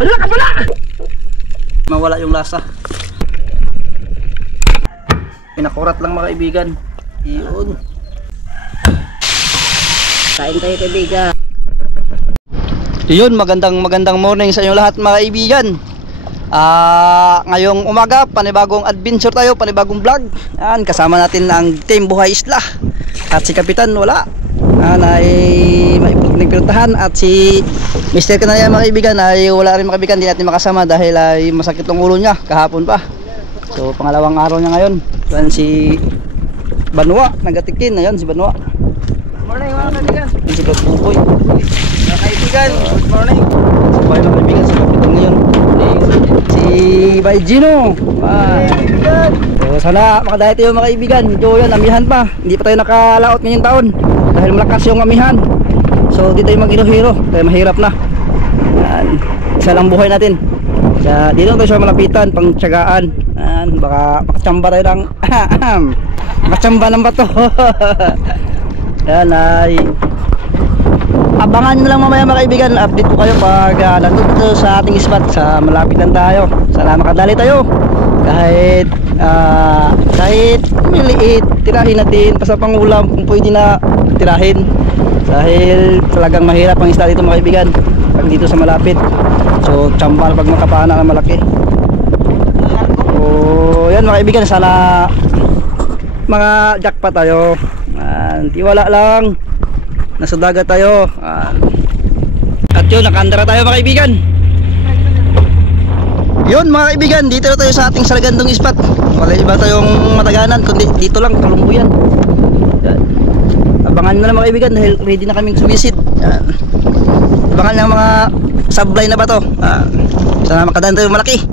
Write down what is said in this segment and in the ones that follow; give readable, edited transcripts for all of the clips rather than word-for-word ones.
Wala ka pala! Mawala yung lasa. Pinakurat lang mga kaibigan. Iyon. Kain tayo kaibigan. Iyon, magandang morning sa inyo lahat mga kaibigan. Ngayong umaga, panibagong adventure tayo, panibagong vlog. Yan, kasama natin ang Team Buhay Isla. At si Kapitan wala. Ay may nagpirtahan. At si Mr. Kanaya mga kaibigan ay wala rin mga kaibigan. Hindi natin makasama dahil ay masakit ang ulo niya kahapon pa. So pangalawang araw niya ngayon. Yan si Banwa, nagatikin. Ayun si Banwa. Good morning mga kaibigan. Yan si Blood Pupoy. Mga kaibigan, good morning. Si Buhay mga kaibigan, si Kapitan ngayon. Si Bay Gino. So sana makadaya tayo mga kaibigan. Medyo yan, amihan pa. Hindi pa tayo nakalaot ngayong taon dahil malakas yung amihan. So di tayo mag-hiro-hiro dahil mahirap na. Yan. Isa lang buhay natin. Kaya dito tayo sa malapitan, pang tiyagaan. Yan. Baka makachamba tayo ng makachamba ng bato. Yan ay abangan nyo lang mamaya mga kaibigan. Update ko kayo pag nandito sa ating spot. Sa malapit lang tayo. Sana makadali tayo. Kahit maliit, tirahin natin basta pang ulam kung pwede na tirahin. Dahil talagang mahirap ang isda dito mga kaibigan pag dito sa malapit. So tsambal pag makapana na malaki. So yan mga kaibigan, sana mga jackpot tayo. Tiwala lang, nasa dagat tayo. At yun, nakandara tayo mga kaibigan. Yun mga kaibigan, dito na tayo sa ating Saragandong spot. Wala iba tayong mataganan, kundi dito lang, Kalumbuyan. Abangan nyo na mga kaibigan dahil ready na kaming sumisit. Abangan ng mga sablay na ba to. Sana makadaan tayo malaki.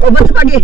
Obat pagi.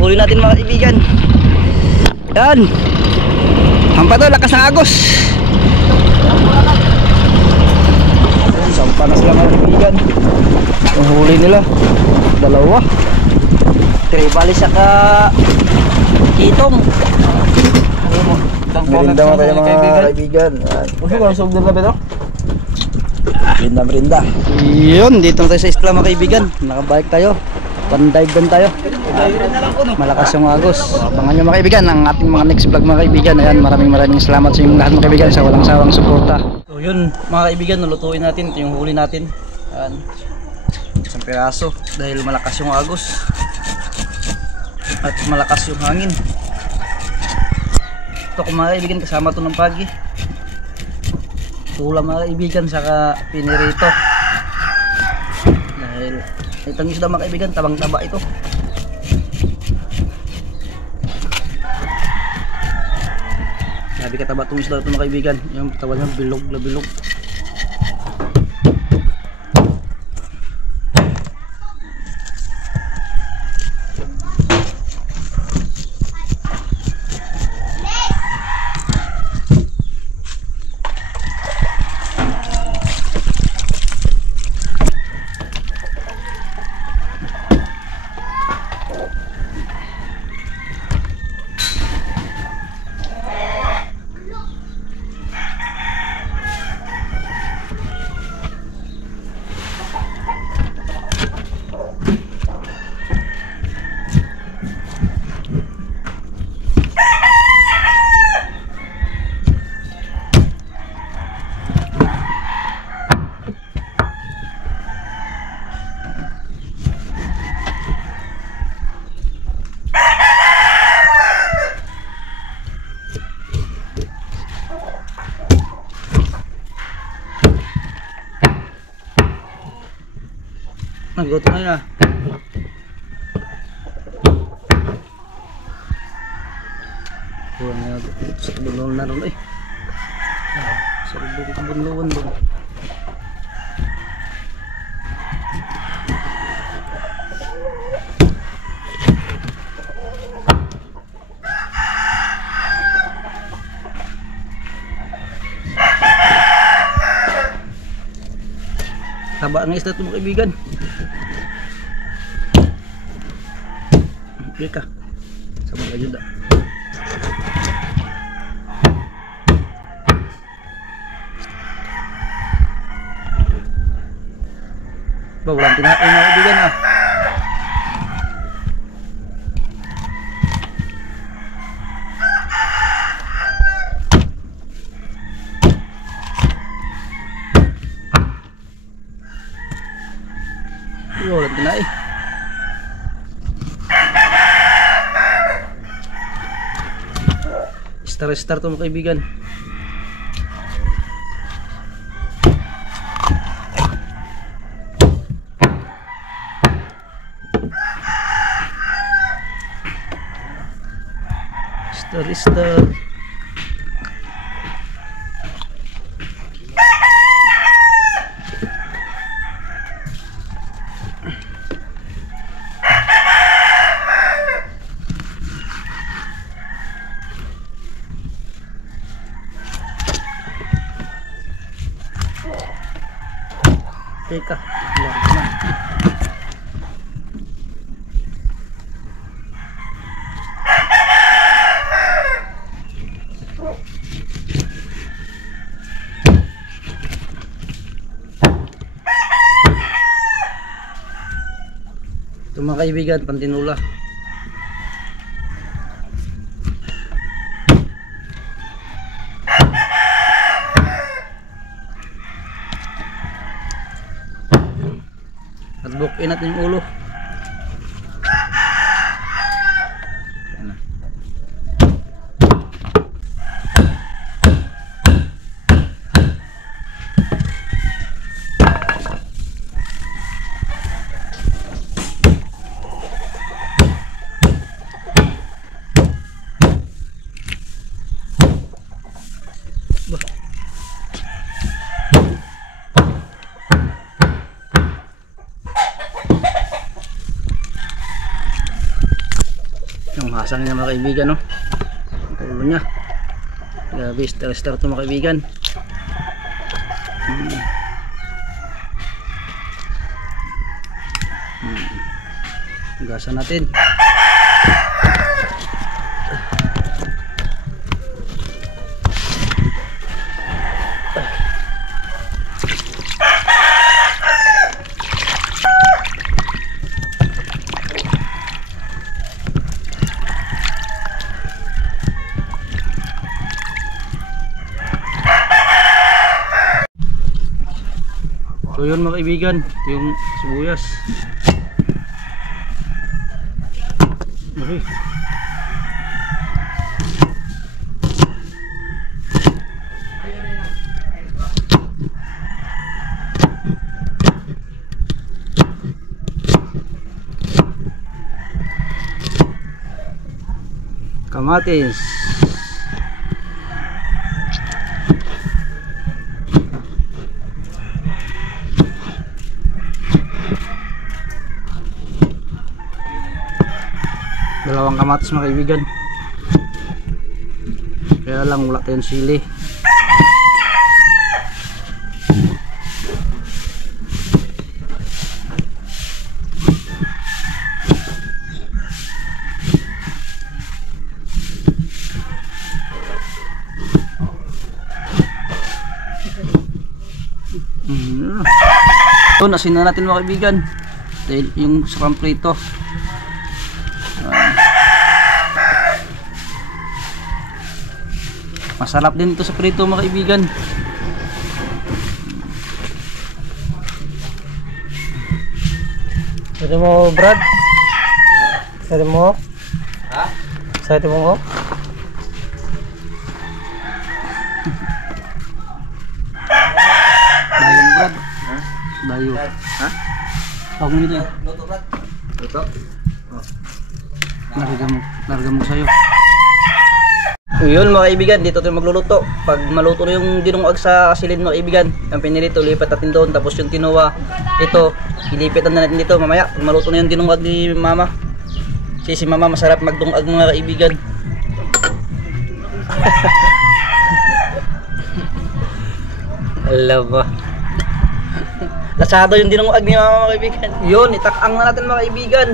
Huli natin mga kaibigan. Yan. Hampa to, lakas ng agos. Yan, sampa na sila mga kaibigan. Yung huli nila, dalawa. Tribali saka kitong. Merinda mo tayo mga kaibigan. Merinda. Yun, dito na tayo sa isla mga kaibigan. Nakabike tayo. Pandive doon tayo. Malakas yung agos. Abangan nyo mga kaibigan ang ating mga next vlog mga kaibigan. Ayan, maraming salamat sa inyong lahat mga kaibigan sa walang sawang suporta. So yun mga kaibigan, nulutuin natin. Ito yung huli natin. Ayan, isang piraso dahil malakas yung agos at malakas yung hangin. Ito kung mga kaibigan, kasama ito ng pagi. Ulam mga kaibigan, saka pinirito. Dahil itong isda mga kaibigan, tabang-taba ito. Sabi kataba itong isda ito mga kaibigan. Yung tawag niya, bilog na bilog. Nagutom na yun ah. Kurang na sa kabunluan na rin eh. Sa kabunluan doon. Taba ng isda ito mga kaibigan. Okay ka. Sama ka juga. Walang tinain mga kaibigan ah. Walang tinain. Star to mga kaibigan. Star. Teka, larga na. Ito mga kaibigan, pantinula. At bukin natin yung ulo. Yan na. Yung hasang niya mga kaibigan, no? Ang ulo niya. Grabe, star ito mga kaibigan. Hugasan natin. So yun mga kaibigan, ito yung sibuyas. Okay. Kamatis. Dalawang kamatis mga kaibigan. Kaya lang wala tayong sili. So nasin na natin mga kaibigan. Dahil yung sakang prito. Masarap din ito sa prito mga kaibigan. Sari mo, Brad? Sari mo? Ha? Sari mo? Dayo mo Brad. Ha? Dayo. Ha? Huwag mo nito eh. Luto, Brad. Luto? Larga mo sa'yo. Yun mga kaibigan, dito tayo magluluto. Pag maluto na yung dinungag sa asilin mga kaibigan, ang pinirito, lipat natin doon. Tapos yung tinowa, ito, ilipitan na natin dito mamaya. Pag maluto na yung dinungag ni mama. Kasi si mama masarap magdungag mga kaibigan. Alam ba? Lasado yung dinungag ni mama mga kaibigan. Yun, itakang na natin mga kaibigan.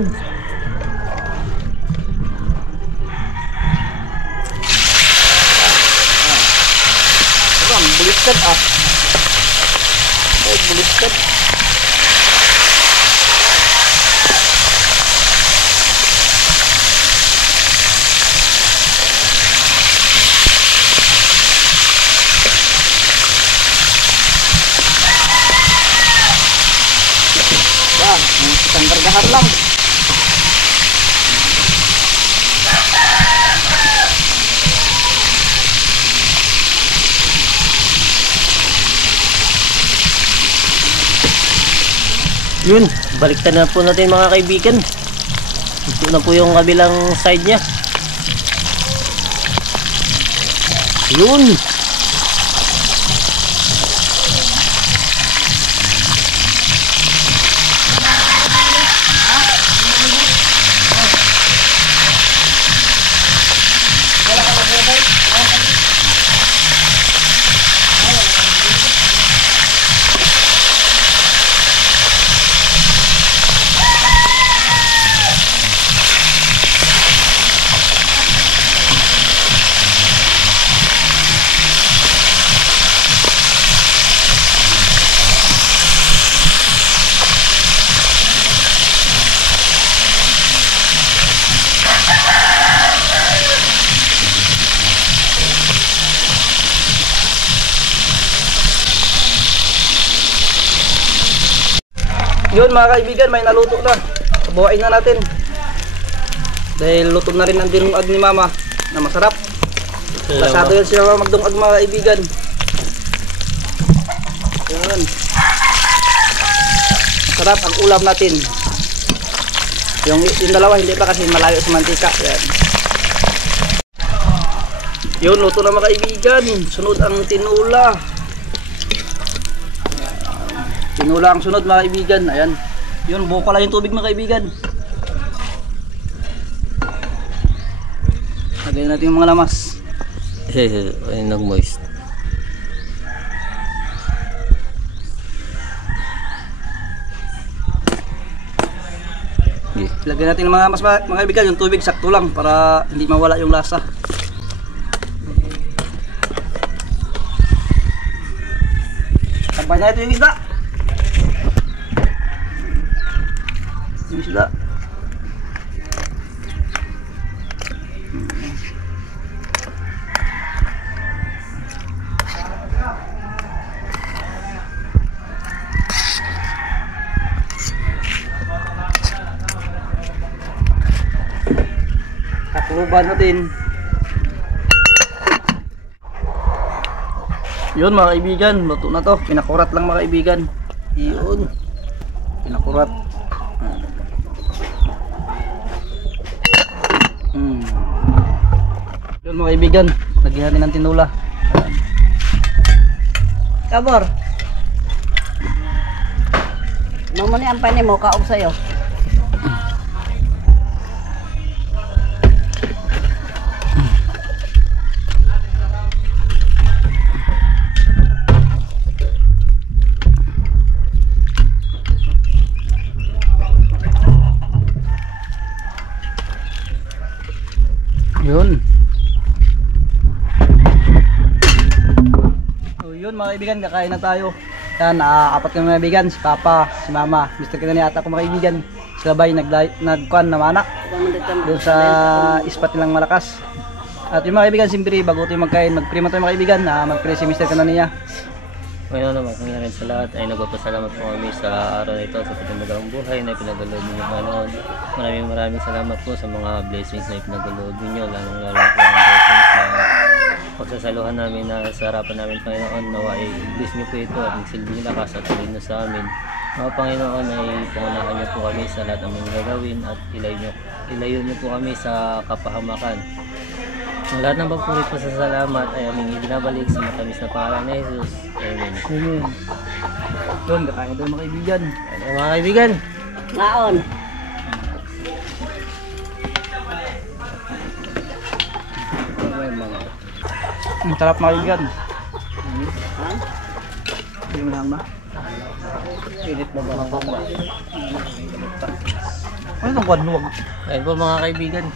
Buliskad ah. Oh, buliskad. Yan, isang gargahan lang. Yun, baliktad na po natin mga kaibigan. Ito na po yung kabilang side niya. Yun! Yun mga kaibigan, may naluto na. Buhain na natin. Dahil luto na rin ang dinungag ni mama na masarap. Pasado yan siya magdungag mga kaibigan. Yun. Masarap ang ulam natin. Yung dalawa hindi pa kasi malayo sa mantika. Yan. Yun, luto na mga kaibigan. Sunod ang tinula. Tinula ang sunod mga kaibigan. Ayan. Yun, buo pala yung tubig mga kaibigan. Lagyan natin yung mga lamas. Ay, nag-moist. Lagyan natin yung mga lamas mga kaibigan. Yung tubig sakto lang para hindi mawala yung lasa. Tambay na ito yung isda. Yung isda. Takluban natin. Yun mga kaibigan, luto na to. Pinakurat lang mga kaibigan. Yun. Pinakurat. Yun mga kaibigan, lagyan natin ng tinula. Kabor. Nung muna ang panin mo, kaog sa'yo. Yun. So yun mga kaibigan, kakain na tayo. Yan, apat kami mga kaibigan, si Papa, si Mama, Mr. Kinani ata ko mga kaibigan. Sila ba'y nagkuhan na mana doon sa ispat nilang Malakas. At yung mga kaibigan, siyempre bago tayo magkain, magprima tayo mga kaibigan, magpre si Mr. Kinani niya. Ngayon naman, kung sa lahat ay nagpapasalamat po kami sa araw na ito sa pagmamagawang buhay na pinagalood ninyo Panginoon. Maraming salamat po sa mga blessings na pinagalood ninyo, lalong lalo po ang blessings na pagsasaluhan namin na sa harapan namin Panginoon. Nawa ay bless niyo po ito at magsilbing lakas at talino sa amin. Mga Panginoon ay pangunahan niyo po kami sa lahat ng mga gagawin at ilayo niyo po kami sa kapahamakan. Ang lahat ng pagpurit po sa salamat ay aming ibinabalik sa matamis na pangalan ni Jesus. Amen. Amen. Yun, kakain tayo mga kaibigan. Ano mga kaibigan? Ngaon. Ang sarap mga kaibigan. Ha? Yung lang na. Pilit na ba? Ano itong kwadluwag? Ayun po mga kaibigan.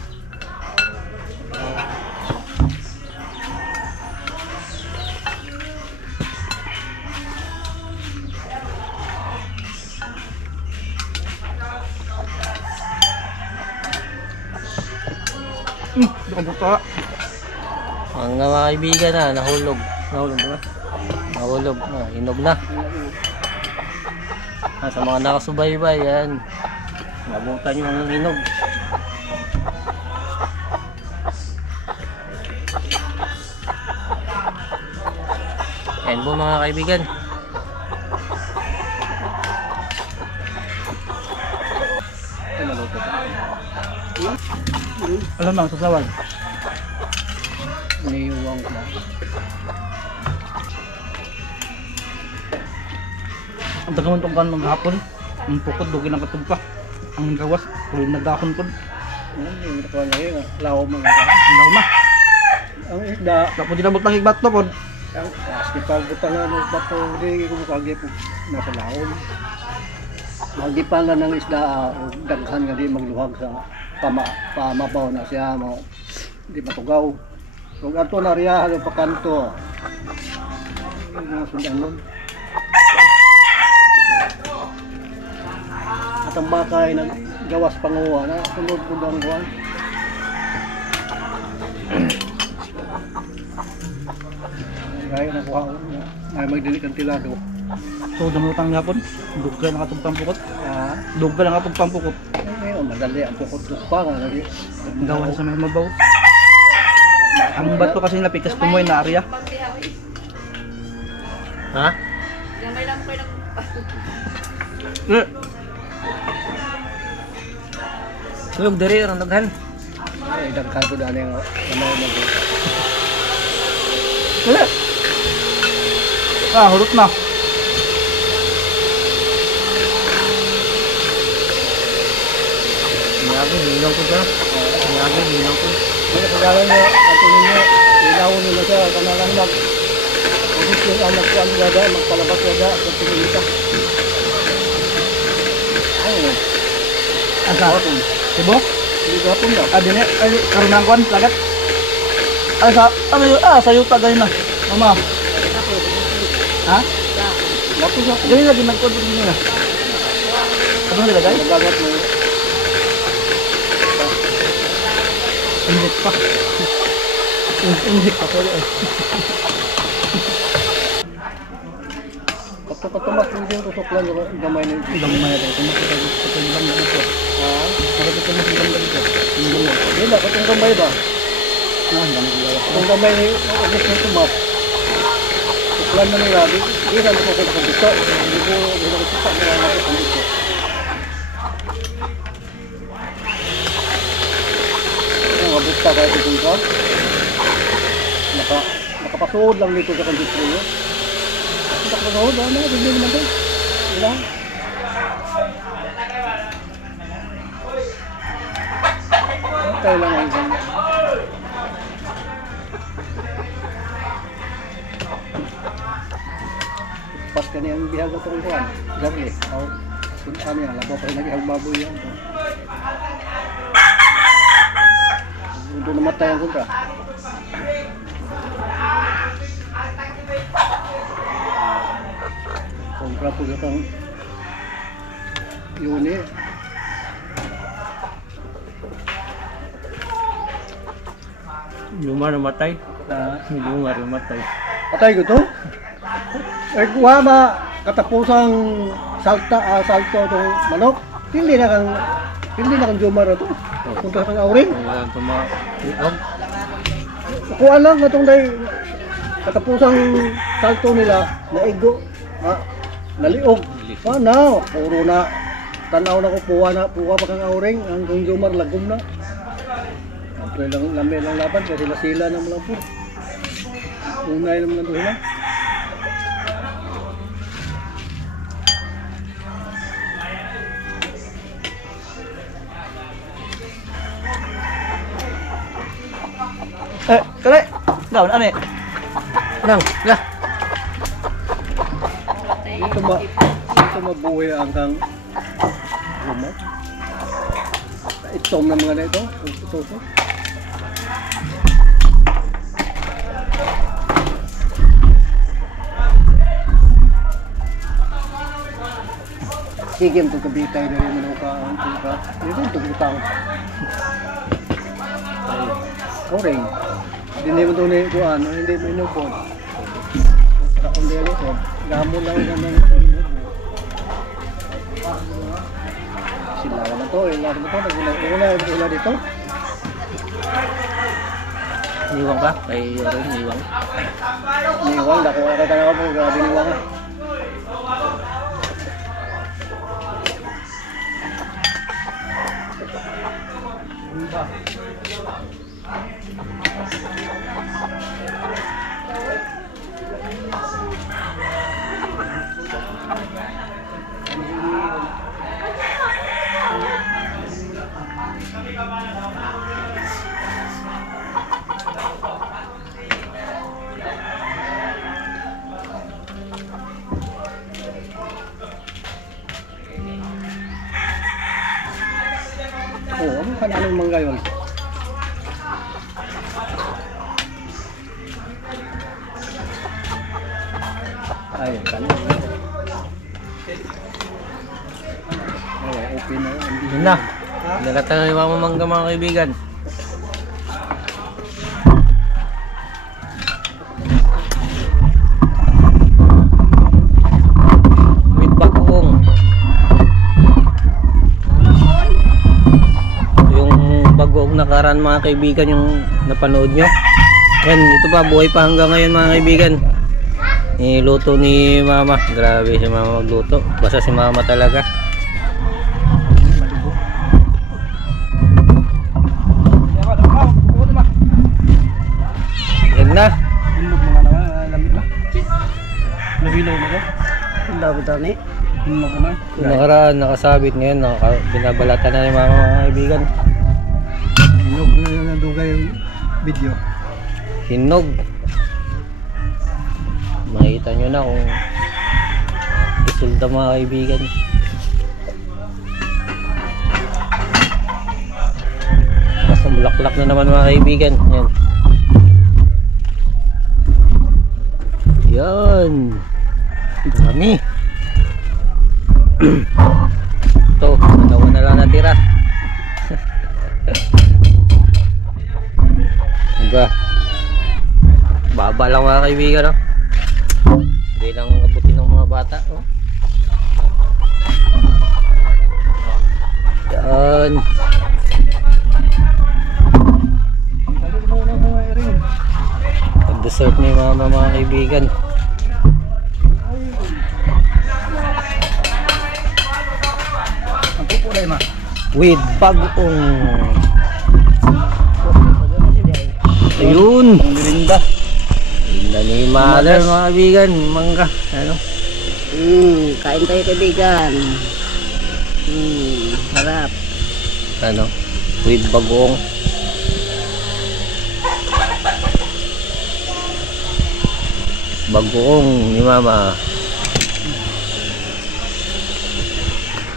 Hindi ko buka. Ang mga kaibigan na, nahulog. Nahulog ba? Nahulog na, hinog na. Sa mga nakasubaybay, yan. Nabutan yung hinog. Yan po mga kaibigan. Alam lang, sasawan. Niwang ko. Ang tagamon tong kan maghapon. Ang pukod dugi ng katugpa. Ang gawas tuloy na dahon pod. Yung ko na yun, lao mga Ilaw ma. ang isda. Tapos dinabot ng igbat to pod. Ang aski pagbutangan ng bato, hindi ko makagip nasa laon. Magipangan ng isda, daghan nga di magluhag sa pamabaw na siya, di matugaw. Kung ato na riya, halo pa kanto. Mga sundan nun. At ang bakay naggawas panguha na, sunod ko ang buwan. Gaya na kuha ko, ay magdilik ang tilado. So damutang gapon. Dugay na katong pampukot. Dugay na katong pampukot. Ngayon, madali ang pukot-pukot pa nga. Gawan sa may mabaw. Ang bato kasi napikas tumoy na area. Ha? Suyog diri ang daghan. Ay, daghan ko dali nga. Wala. Hulot na. Niyagi, hilaw ko siya. Niyagi, hilaw ko. Kaya kagalan niya, ato ninyo, ilaw nila siya, kanalang mag kasi yung anak ko ang wada, magpalabas wada, at tingin ay, Asa? Tibo? hindi gapon na. Dine, ay karunang kwan lagat. Sa yuta ganyan na. Mama. Ha? Gapon na. Ganyan lagi nagkod din na. Ano nila guys? Nagagat mo. Inject pa. Inject pa pala eh. Katumat hindi yung tusok lang yung gamay na ito. Gamay ito. Tumakot lang na ito. Bakit ito mas ilang ganito? Hindi na, katong gamay ba? Katong gamay ni August na tumat. Tuklan na nila, di na ko ko nakabito. Hindi ko nakabito na nakabito. Nakabita kahit ito ka. Nakapasuod lang dito sa kandito nyo. Nakapasuod, ano? Hindi naman ito. Ilang? Tayo lang ang isang. Pas ka niyang bihag at ang kuhan. Gari, o suntan niya, labaw pa rin nag-ihag baboy yan. Doon namatay ang kontra. Kontra po sa kang yuni. Lumar namatay. Lumar namatay. Patay ko to? Eh, kuha ba katapusang salto itong manok? Hindi na kang jumar ito. Punta kang auring. Wala tumaog. Kuha lang itong day katapusang salto nila naigo. Naliog. Na, puro na tanaw na ko puwa pa kang auring. Hanggang jumar lagom na. Ang lang lamay lang laban kasi sila na mo lang po. Unay naman lang doon na. Kali. Daw na ani. Nang, la. Dito mabuhay ang kang lumot. Itom na mga na ito. Ito. Sige, ito kabitay na rin mo ka. Dito ito utang. Oring. Hindi mo ito na ikuan. Hindi mo inupod. Takong dito ito. Gamo lang naman. Sila naman ito. Ilan naman ito. Nagula dito. Niwang ba? Kay Oring, niwang. Niwang. Dako ka tanaw mo. Grabe niwang. Oo, ano ka na mangga yun? Ay, kanin. Oh, open na yun. Yun na. Nagatan na yung mga mangga mga kaibigan. With bagoong. Yung bagoong nakaraan mga kaibigan yung napanood nyo. Yan, ito pa, buhay pa hanggang ngayon mga kaibigan. Niluto ni mama. Grabe si mama magluto. Basta si mama talaga. Yan na. Hinlog mga naman, lamig na. Nabilaw na ka? Love daw ni. Hinlog na. Yung nakaraan, nakasabit ngayon. Binabalatan na ni mama mga kaibigan. Hinlog na yung nadugay yung video. Hinog. Makita nyo na kung isulda mga kaibigan. Basta bulaklak na naman mga kaibigan. Yan. Yan. Dami. Ito, dalawa na lang natira. Diba? Baba lang mga kaibigan, no? Hindi lang abutin ng mga bata, oh. Yan. Balik mo na mga ring. Pag-dessert ni mama mga kaibigan. Ang pupulay ma. With bagong. Ayun. Ang lirinda. Ni mother mga kaibigan. Mangga. Ano? Kain tayo kaibigan. Harap. Ano? With bagong. Bagong ni mama.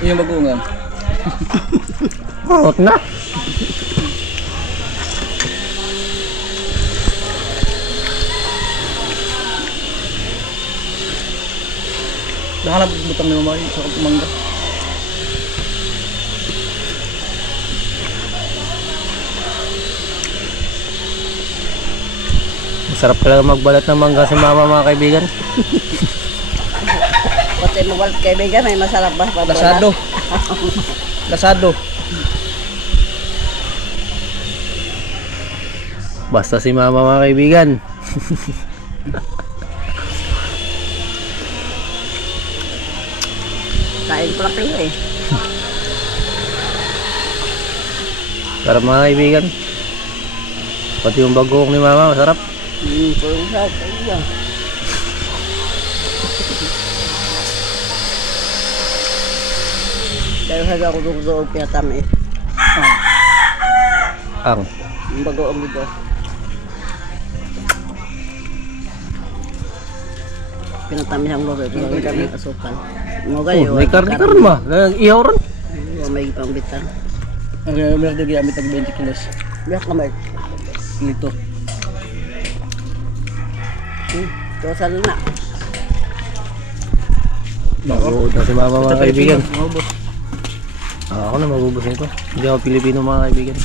Yung bagungan. Hot na. Nakalap butang ni mama sa mangga. Masarap talaga magbalat ng mangga si mama mga kaibigan. Pati mo walit kaibigan, may masarap ba? Lasado. Lasado. Basta si mama mga kaibigan. Kain ko lang kayo eh. Sarap mga kaibigan. Pati yung bagong ni mama masarap. Pulong sarap kaibigan. Dahil sa ako doon pinatamis. Ang. Yung bagoong dito. Pinatamis ang luto. Pinatamis kami asukal. Mo kayo. Oh, may karne ma. Ihaw ron. May pambitan. Ang meron din gamit ng 20 kilos. Biyak kamay. Nito. Tosal na. Mabuod na si mama mga kaibigan. Maubos. Ako na mabubos nito. Hindi ako Pilipino mga kaibigan.